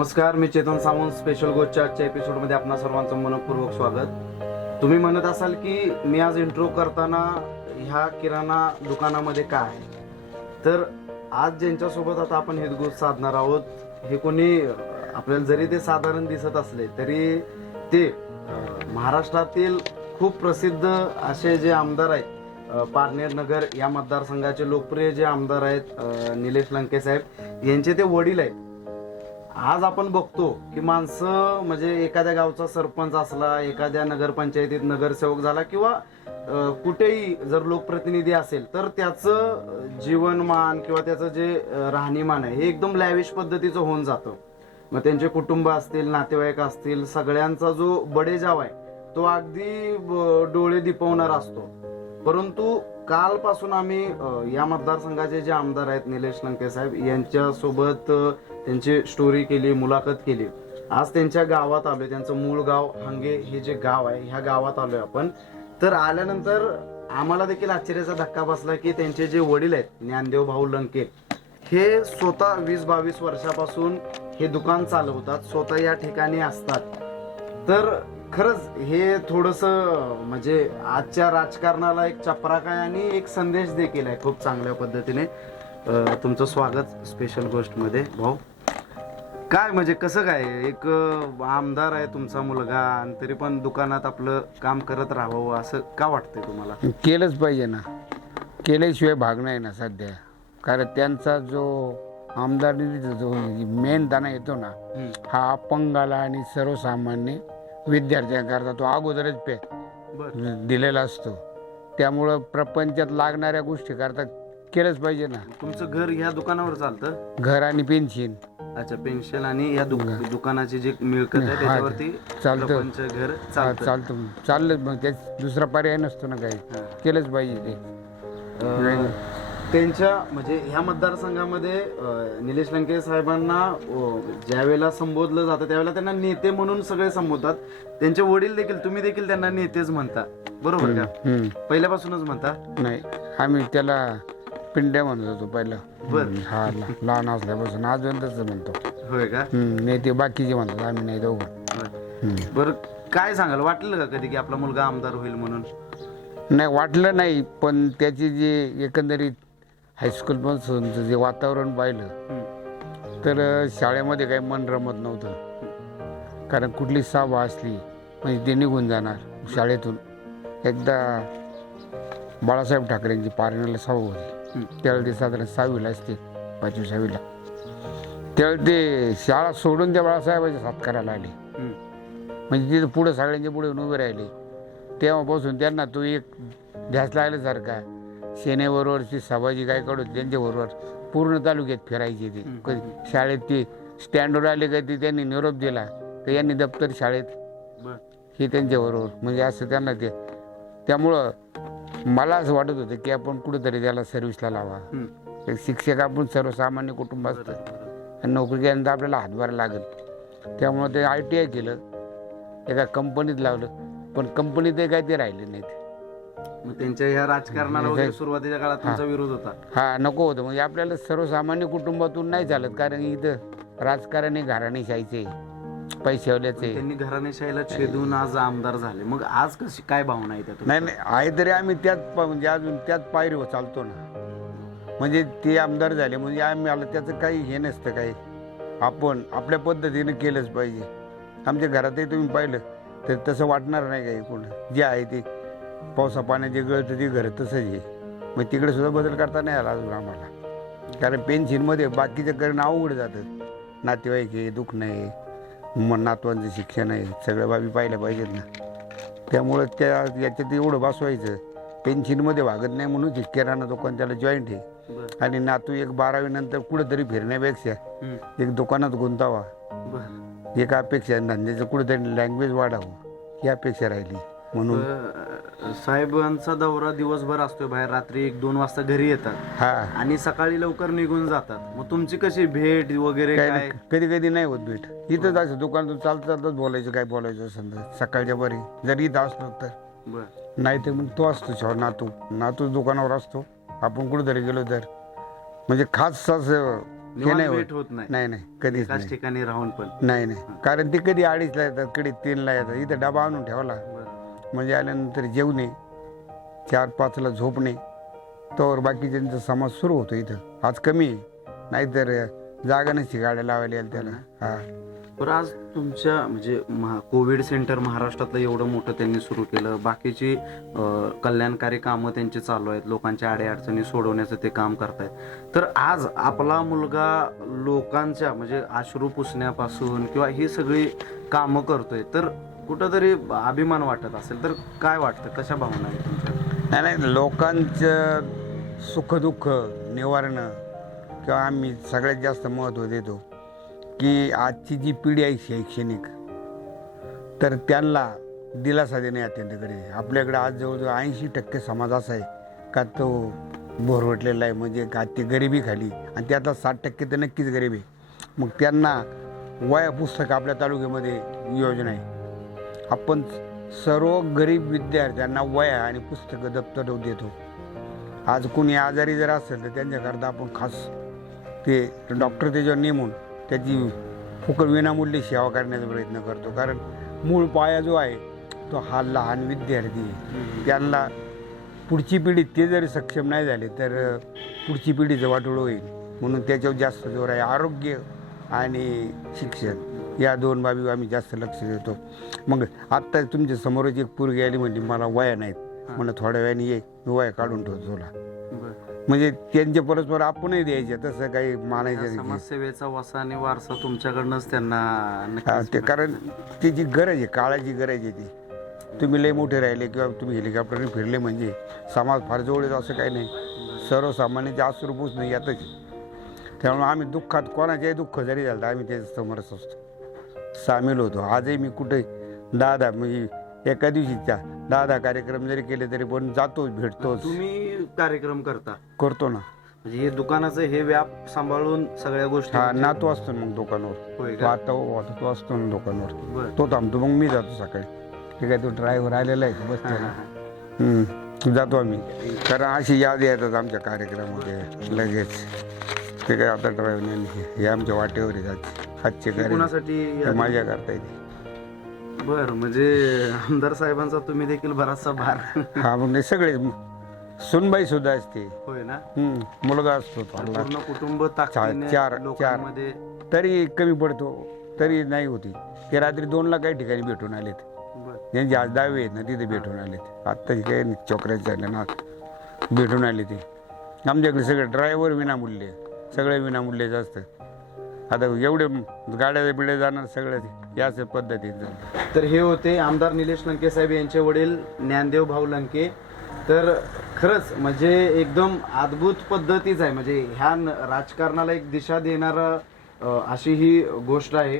नमस्कार, मी चेतन सावंत. स्पेशल गोष्टच्या आजच्या एपिसोडमध्ये आपणा सर्वांचं मनपूर्वक स्वागत. तुम्ही म्हणत असाल की मी आज इंट्रो करताना ह्या किराणा दुकानामध्ये काय आहे, तर आज ज्यांच्यासोबत आता आपण हितगुज साधणार आहोत, हे कोणी आपल्याला जरी ते साधारण दिसत असले तरी ते महाराष्ट्रातील खूप प्रसिद्ध असे जे आमदार आहेत, पारनेर नगर या मतदारसंघाचे लोकप्रिय जे आमदार आहेत निलेश लंके साहेब यांचे ते वडील आहेत. आज आपण बघतो की माणसं म्हणजे एखाद्या गावचा सरपंच असला, एखाद्या नगरपंचायतीत नगरसेवक झाला किंवा कुठेही जर लोकप्रतिनिधी असेल तर त्याचं जीवनमान किंवा त्याचं जे राहणीमान आहे हे एकदम लॅविश पद्धतीचं होऊन जातं. मग त्यांचे कुटुंब असतील, नातेवाईक असतील, सगळ्यांचा जो बडेजाव आहे तो अगदी डोळे दिपवणारा असतो. परंतु कालपासून आम्ही या मतदारसंघाचे जे आमदार आहेत निलेश लंके साहेब यांच्यासोबत त्यांची स्टोरी केली, मुलाखत केली. आज त्यांच्या गावात आलोय. त्यांचं मूळ गाव हंगे हे जे गाव आहे ह्या गावात आलोय आपण. तर आल्यानंतर आम्हाला देखील आश्चर्याचा धक्का बसला की त्यांचे जे वडील आहेत ज्ञानदेव भाऊ लंके हे स्वतः 20-22 वर्षापासून हे दुकान चालवतात, स्वतः या ठिकाणी असतात. तर खरंच हे थोडंसं म्हणजे आजच्या राजकारणाला एक चपराक आहे आणि एक संदेश देखील आहे खूप चांगल्या पद्धतीने. तुमचं स्वागत स्पेशल गोष्टमध्ये भाऊ. काय म्हणजे कसं काय, एक आमदार आहे तुमचा मुलगा आणि तरी पण दुकानात आपलं काम करत राहावं असं का वाटतंय तुम्हाला? केलंच पाहिजे ना, केल्याशिवाय भाग नाही ना सध्या. कारण त्यांचा जो आमदार निधीचा जो मेन दाना येतो ना हा अपंगाला आणि सर्वसामान्य विद्यार्थ्यांकरता तो अगोदरच दिलेला असतो. त्यामुळं प्रपंचात लागणाऱ्या गोष्टी करता केलंच पाहिजे ना. तुमचं घर ह्या दुकानावर चालतं? घर आणि पेन्शन. अच्छा, पेन्शन आणि या दुकानाची जी मिळकत आहे त्याच्यावरती चालतं, घर चालतं चाललं. मग त्याच दुसरा पर्याय नसतो ना, काही केलंच पाहिजे ते. त्यांच्या म्हणजे ह्या मतदारसंघामध्ये निलेश लंके साहेबांना ज्या वेळेला संबोधलं जातं त्यावेळेला त्यांना नेते म्हणून सगळे संबोधतात. त्यांचे वडील देखील, तुम्ही देखील त्यांना नेतेच म्हणता, बरोबर का? पहिल्यापासूनच म्हणता? नाही, आम्ही त्याला पिंड्या म्हणत होतो पहिलं. हा, लहान असल्यापासून अजून तसं म्हणतो. होय का? नेते बाकीचे म्हणतात, आम्ही नाही दोघं. बरं, काय सांगाल, वाटलं का कधी की आपला मुलगा आमदार होईल म्हणून? नाही, वाटलं नाही. पण त्याची जे एकंदरीत हायस्कूल पासूनचं जे वातावरण पाहिलं तर शाळेमध्ये काही मन रमत नव्हतं. कारण कुठली सभा असली म्हणजे ते निघून जाणार शाळेतून. एकदा बाळासाहेब ठाकरेंची पारनेरला सभा होती, त्यावेळी ते साधारण 6वीला असते, 5वी 6वीला. त्यावेळी ते शाळा सोडून त्या बाळासाहेबांच्या साथ करायला आले. म्हणजे तिथं पुढं सगळ्यांच्या पुढे उभे राहिले. तेव्हापासून त्यांना तो एक ध्यास लागल्यासारखा. सेनेबरोबरची सभाजी काय काढून त्यांच्याबरोबर पूर्ण तालुक्यात फिरायचे. ते कधी शाळेत ते स्टँडवर आले का ते त्यांनी निरोप दिला तर यांनी दप्तर शाळेत हे त्यांच्याबरोबर. म्हणजे असं त्यांना ते. त्यामुळं मला असं वाटत होतं की आपण कुठंतरी त्याला सर्व्हिसला लावा. एक शिक्षक आपण सर्वसामान्य कुटुंब असतं आणि नोकरी केल्यानंतर आपल्याला हातभार लागेल. त्यामुळं ते ITI केलं, एका कंपनीत लावलं. पण कंपनीत काय ते राहिले नाहीत. मग त्यांच्या ह्या राजकारणाला वगैरे सुरुवातीच्या काळात तुमचा विरोध होता? हा, नको होतं. म्हणजे आपल्याला सर्वसामान्य कुटुंबातून नाही चालत. कारण इथं राजकारण हे घराणेशाहीचे, पैशावल्याचे. त्यांनी घराणेशाहीला छेदून आज आमदार झाले. मग आज कशी काय भावना आहे त्यात? नाही, आहे तरी आम्ही त्याच म्हणजे अजून त्याच पायरीवर चालतो ना. म्हणजे ते आमदार झाले म्हणजे आम्ही आलं त्याचं काही हे नसतं. काही आपण आपल्या पद्धतीने केलंच पाहिजे. आमच्या घरातही तुम्ही पाहिलं तर तसं वाटणार नाही काही. कोण जे आहे ते पावसा पाण्याचे गळतं ते घर तसंच आहे. मग तिकडे सुद्धा बदल करता नाही आला अजून आम्हाला. कारण पेन्शनमध्ये बाकीचं करणं अवघड जातं. नातेवाईक आहे, दुखणं आहे, मग नातवांचं शिक्षण आहे, सगळ्या बाबी पाहिल्या पाहिजेत ना. त्यामुळं याच्यात एवढं बसवायचं. पेन्शनमध्ये भागत नाही म्हणून किराणा दुकान त्याला जॉईंट आहे. आणि नातू एक 12वी नंतर कुठंतरी फिरण्यापेक्षा एक दुकानात गुंतावा, एक अपेक्षा. धंद्याचं कुठंतरी लँग्वेज वाढावं ही अपेक्षा राहिली. म्हणून साहेबांचा दौरा दिवसभर असतोय बाहेर, रात्री 1-2 वाजता घरी येतात आणि सकाळी लवकर निघून जातात. मग तुमची कशी भेट वगैरे काय? कधी कधी नाही होत भेट. इथंच असं दुकानातून चालताच बोलायचं, काय बोलायचं समजा सकाळच्या बरी. जर इथं असलो तर नाही तर मग तो असतो नातू दुकानावर असतो. आपण कुठेतरी गेलो तर म्हणजे खास असं हे नाही निवांत होत. वेट होत नाही नाही नाही कधीच एकाच नाही. ठिकाणी राहून पण. नाही नाही कारण ते कधी 2:30ला येतात, कधी 3ला येतात. इथं डबा आणून ठेवला बरं. म्हणजे आल्यानंतर जेवणे, 4-5ला झोपणे, तोवर बाकी त्यांचा समाज सुरू होतो इथं. आज कमी आहे. नाहीतर जागा नसती गाड्या लावायला यायला त्याला. हा बरं, आज तुमच्या म्हणजे कोविड सेंटर महाराष्ट्रातलं एवढं मोठं त्यांनी सुरू केलं, बाकीची कल्याणकारी कामं त्यांची चालू आहेत, लोकांच्या अडीअडचणी सोडवण्याचं ते काम करतायत. तर आज आपला मुलगा लोकांच्या म्हणजे अश्रू पुसण्यापासून किंवा ही सगळी कामं करतोय, तर कुठंतरी अभिमान वाटत असेल, तर काय वाटतं, कशा भावना आहेत तुमच्या? नाही नाही लोकांचं सुखदुःख निवारणं किंवा आम्ही सगळ्यात जास्त महत्त्व देतो की आजची जी पिढी आहे शैक्षणिक, तर त्यांना दिलासा देणे अत्यंत गरजेचे आहे. आपल्याकडे आज जवळजवळ 80% समाज असा आहे का तो भोरवटलेला आहे, म्हणजे का ती गरिबी खाली, आणि त्यातला 60% तर नक्कीच गरीब आहे. मग त्यांना वया पुस्तक आपल्या तालुक्यामध्ये योजना आहे. आपण सर्व गरीब विद्यार्थ्यांना वया आणि पुस्तकं दप्तर देतो. आज कोणी आजारी जर असेल तर त्यांच्याकरता आपण खास ते डॉक्टर त्याच्यावर नेमून त्याची फुकट विनामूल्य सेवा करण्याचा प्रयत्न करतो. कारण मूळ पाया जो आहे तो हा लहान विद्यार्थी आहे. त्यांना पुढची पिढी ते जरी सक्षम नाही झाले तर पुढची पिढीचं वाटोळं होईल. म्हणून त्याच्यावर जास्त जोर आहे. आरोग्य आणि शिक्षण या 2 बाबी आम्ही जास्त लक्ष देतो. मग आत्ता तुमच्या समोरच एक पोरगी आली म्हणजे मला वया नाहीत, म्हणून थोड्या वेळाने ये मी वया काढून ठेवतो तुला. म्हणजे त्यांचे परस्पर आपणही द्यायचे, तसं काही मानायचं नाही. समाजसेवेचा वसा आणि वारसा तुमच्याकडनंच त्यांना हा, नक्कीच ते कारण त्याची गरज आहे, काळाची गरज आहे ती. तुम्ही लय मोठे राहिले किंवा तुम्ही हेलिकॉप्टरने फिरले म्हणजे समाज फार जवळ येतो असं काही नाही. सर्वसामान्यांचे अश्रू पुसणं यातच. त्यामुळे आम्ही दुःखात कोणाच्याही दुःख जरी झालं तर आम्ही त्याच्या समोरच असतो, सामील होतो. आजही मी कुठे 10 म्हणजे एका दिवशीच्या 10 कार्यक्रम जरी केले तरी पण जातो, भेटतो. तुम्ही कार्यक्रम करतो ना. म्हणजे हे दुकानाचं हे व्याप सांभाळून सगळ्या गोष्टी. हा नातू असतो ना मग दुकानावर. होय तो का? आता तो असतो ना दुकानावर. बरं. तो थांबतो मग मी जातो सकाळी. ठीक आहे, तो ड्रायव्हर आलेला आहे बस हा, हा, हा. जातो आम्ही. कारण अशी यादी येतात आमच्या कार्यक्रमामध्ये लगेच. ते काय आता ड्रायव्हर हे आमच्या वाटेवर येतात आजचे कार्यक्रम. कोणासाठी? माझ्या करता येते. बर, म्हणजे आमदार साहेबांचा तुम्ही देखील बराचसा भार. हा म्हणजे सगळे सुनबाई सुद्धा असते. होय ना. मुलगा असतो फारला. पूर्ण कुटुंब ताकदीने चार लोकांमध्ये. तरी कमी पडतो तरी नाही होती. ते रात्री 2ला काही ठिकाणी भेटून आलेत. बर. ज्यांची आज 10वी आहेत ना तिथे भेटून आलेत. आत्ताची काही चोकऱ्याचे झाले ना भेटून आले ते. आमच्याकडे सगळे ड्रायव्हर विनामूल्य, सगळे विनामूल्यच असतं. आता एवढे गाड्या बिड्या जाणार सगळं याच पद्धतीत जाणार. तर हे होते आमदार निलेश लंके साहेब यांचे वडील ज्ञानदेव भाऊ लंके. तर खरंच म्हणजे एकदम अद्भुत पद्धतीच आहे. म्हणजे ह्या राजकारणाला एक दिशा देणारा अशी ही गोष्ट आहे.